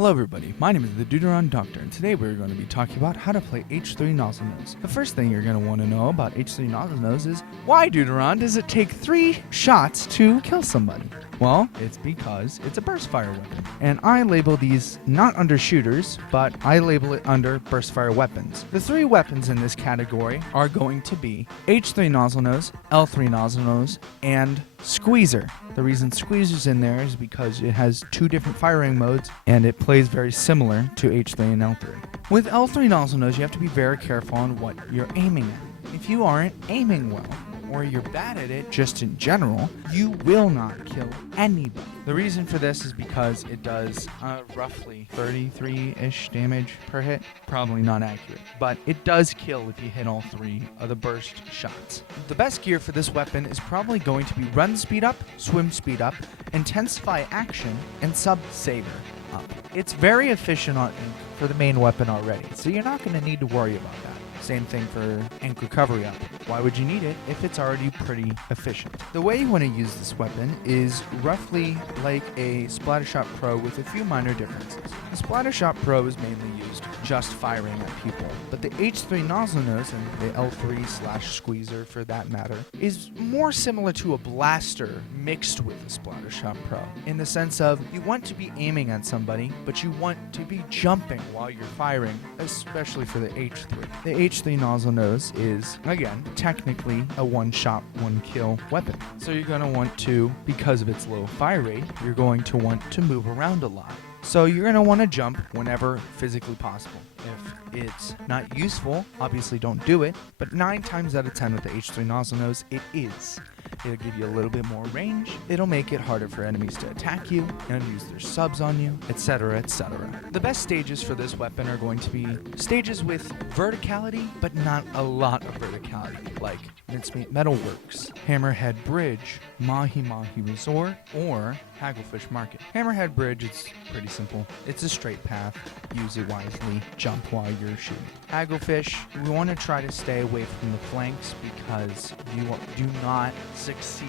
Hello everybody, my name is the Deuteron Doctor, and today we're going to be talking about how to play H-3 Nozzlenose. The first thing you're going to want to know about H-3 Nozzlenose is, why, Deuteron, does it take 3 shots to kill somebody? Well, it's because it's a burst fire weapon. And I label these not under shooters, but I label it under burst fire weapons. The 3 weapons in this category are going to be H-3 Nozzlenose, L-3 Nozzlenose, and Squeezer. The reason Squeezer's in there is because it has 2 different firing modes, and it plays very similar to H-3 and L-3. With L-3 Nozzlenose, you have to be very careful on what you're aiming at. If you aren't aiming well, or you're bad at it just in general, you will not kill anybody. The reason for this is because it does roughly 33-ish damage per hit. Probably not accurate, but it does kill if you hit all 3 of the burst shots. The best gear for this weapon is probably going to be run speed up, swim speed up, intensify action, and sub saver up. It's very efficient on ink for the main weapon already, so you're not going to need to worry about that. Same thing for ink recovery up. Why would you need it if it's already pretty efficient? The way you want to use this weapon is roughly like a Splattershot Pro with a few minor differences. The Splattershot Pro is mainly used just firing at people, but the H-3 Nozzlenose and the L3/Squeezer for that matter is more similar to a blaster mixed with the Splattershot Pro, in the sense of you want to be aiming at somebody, but you want to be jumping while you're firing, especially for the H-3. The H-3 Nozzlenose is, again, technically a one-shot, one-kill weapon. So you're going to want to, because of its low fire rate, you're going to want to move around a lot. So you're going to want to jump whenever physically possible. If it's not useful, obviously don't do it, but 9 times out of 10 with the H-3 Nozzlenose, it is. It'll give you a little bit more range, it'll make it harder for enemies to attack you, and use their subs on you, etc, etc. The best stages for this weapon are going to be stages with verticality, but not a lot of verticality, like Mincemeat Metalworks, Hammerhead Bridge, Mahi Mahi Resort, or Hagglefish Market. Hammerhead Bridge, it's pretty simple. It's a straight path. Use it wisely. Jump while you're shooting. Hagglefish, we want to try to stay away from the flanks because you do not succeed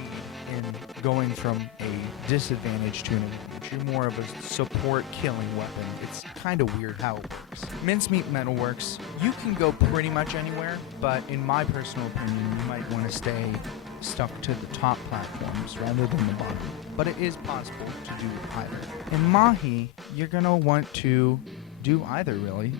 in going from a disadvantage to an advantage. You're more of a support killing weapon. It's kind of weird how it works. Mincemeat Metalworks, you can go pretty much anywhere, but in my personal opinion, you might want to stay stuck to the top platforms rather than the bottom. But it is possible to do either. In Mahi, you're going to want to do either, really.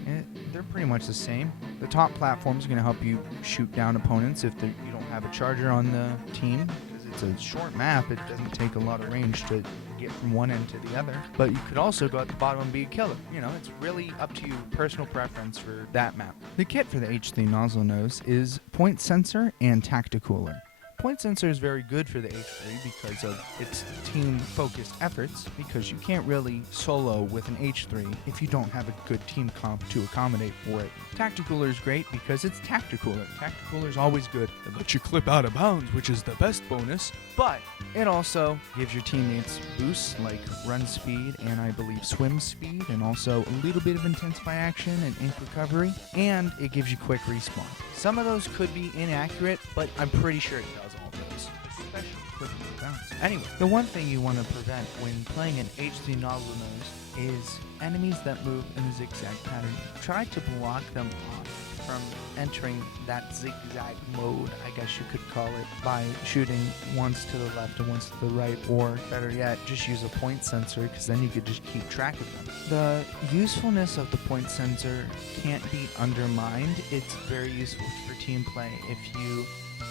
They're pretty much the same. The top platform is going to help you shoot down opponents if you don't have a charger on the team. Because it's a short map, it doesn't take a lot of range to get from one end to the other. But you could also go at the bottom and be a killer. You know, it's really up to you, personal preference for that map. The kit for the H-3 Nozzlenose is Point Sensor and Tacticooler. Point Sensor is very good for the H-3 because of its team-focused efforts, because you can't really solo with an H-3 if you don't have a good team comp to accommodate for it. Tacticooler is great because it's Tacticooler. Tacticooler is always good. It lets you clip out of bounds, which is the best bonus, but it also gives your teammates boosts like run speed and I believe swim speed, and also a little bit of intensify action and ink recovery, and it gives you quick respawn. Some of those could be inaccurate, but I'm pretty sure it does all those, especially clipping the bounce. Anyway, the one thing you want to prevent when playing an H-3 Nozzlenose is enemies that move in a zigzag pattern. Try to block them off from entering that zigzag mode, I guess you could call it, by shooting once to the left and once to the right, or better yet, just use a point sensor, because then you could just keep track of them. The usefulness of the point sensor can't be undermined. It's very useful for team play. If you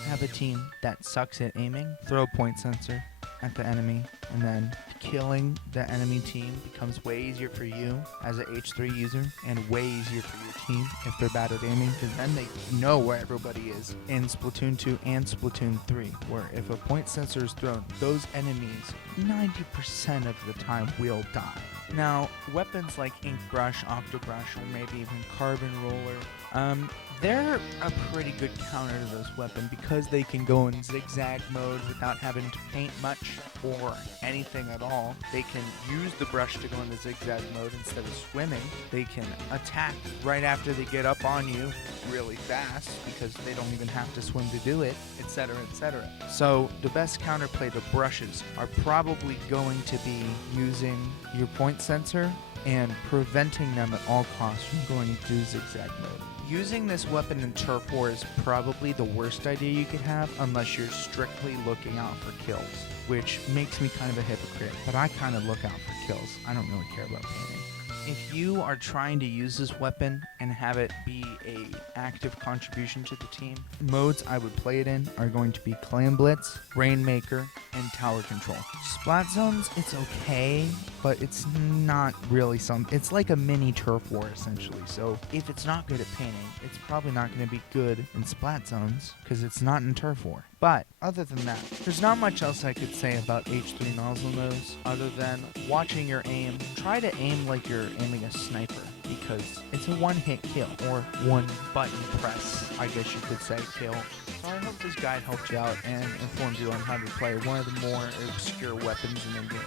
have a team that sucks at aiming, throw a point sensor at the enemy, and then killing the enemy team becomes way easier for you as an H-3 user, and way easier for your team if they're bad at aiming, because then they know where everybody is. In Splatoon 2 and Splatoon 3, where if a point sensor is thrown, those enemies 90% of the time will die. Now, weapons like Ink Brush, Octobrush, or maybe even Carbon Roller, they're a pretty good counter to this weapon because they can go in zigzag mode without having to paint much or anything at all. They can use the brush to go into zigzag mode instead of swimming. They can attack right after they get up on you really fast because they don't even have to swim to do it, etc, etc. So the best counterplay to brushes are probably going to be using your point sensor and preventing them at all costs from going into zigzag mode. Using this weapon in Turf War is probably the worst idea you could have unless you're strictly looking out for kills, which makes me kind of a hypocrite, but I kind of look out for kills. I don't really care about painting. If you are trying to use this weapon and have it be a active contribution to the team, modes I would play it in are going to be Clan Blitz, Rainmaker, and Tower Control. Splat Zones, it's okay, but it's not really it's like a mini Turf War essentially. So if it's not good at painting, it's probably not going to be good in Splat Zones because it's not in Turf War. But other than that, there's not much else I could say about H-3 Nozzlenose other than watching your aim. Try to aim like you're aiming a sniper because it's a one-hit kill or one button press, I guess you could say, kill. So I hope this guide helped you out and informed you on how to play one of the more obscure weapons in the game.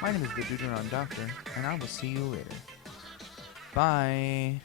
My name is the Deuteron Doctor, and I will see you later. Bye.